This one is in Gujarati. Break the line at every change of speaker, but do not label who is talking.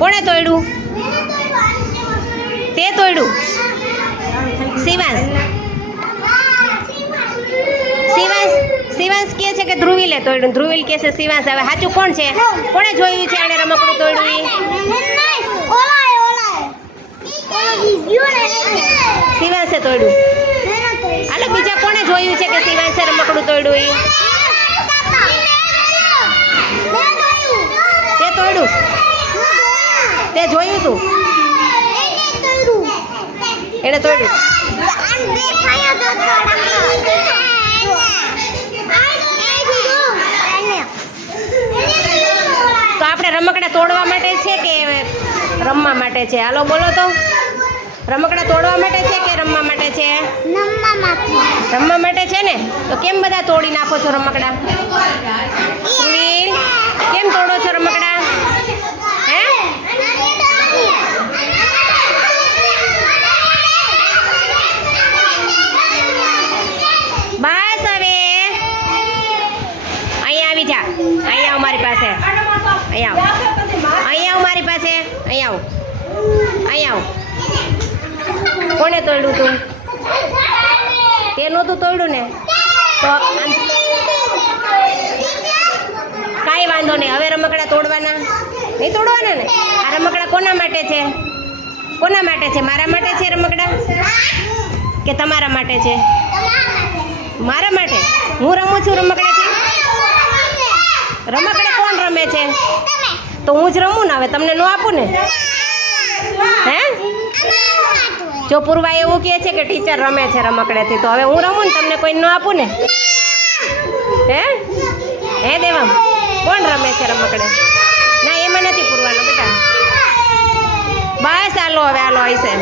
કોણે તોડ્યું? તે તોડ્યું. શિવાંશ શિવાંશ શિવાંશ કહે છે કે ધ્રુવીલે તોડ્યું. ધ્રુવીલ કહે છે શિવાંશ હવે સાચું કોણ છે? કોણે જોયું છે આણે રમકડું તોડ્યું? શિવાંશે તોડ્યું. હાલો, બીજા કોણે જોયું છે કે શિવાંશે રમકડું તોડ્યું ઈ? તે તોડ્યું તે જોયું તું. એને તોડ્યું. તો આપણે રમકડા તોડવા માટે છે કે રમવા માટે છે? હાલો બોલો તો. રમકડા તોડવા માટે છે કે રમવા માટે છે? રમવા માટે. છે ને? તો કેમ બધા તોડી નાખો છો રમકડા સુનિલ કેમ તોડો છો રમકડા હે બસ હવે અહીંયા આવી જા અહીંયા આવ મારી પાસે. અહીંયા આવ. અહીંયા આવ મારી પાસે. અહીંયા આવ. અહીંયા આવ. કોણે તોડ્યું તું? તે નહોતું તોડ્યું ને? તો કાંઈ વાંધો નહીં. હવે રમકડા તોડવાના. નહીં તોડવાના ને? આ રમકડા કોના માટે છે? કોના માટે છે? મારા માટે છે રમકડા? કે તમારા માટે છે? મારા માટે? હું રમું છું રમકડા છે? તો હું જ રમું ને હવે તમને ન આપું ને? હે? જો પૂર્વા એવું કહે છે કે ટીચર રમે છે રમકડેથી, તો હવે હું રમું ને તમને કોઈ ન આપું ને? હે? હે દેવામ કોણ રમે છે રમકડે? ના, એમાં નથી પૂરવાનું, બેટા. બસ, હાલો, હવે હાલો હશે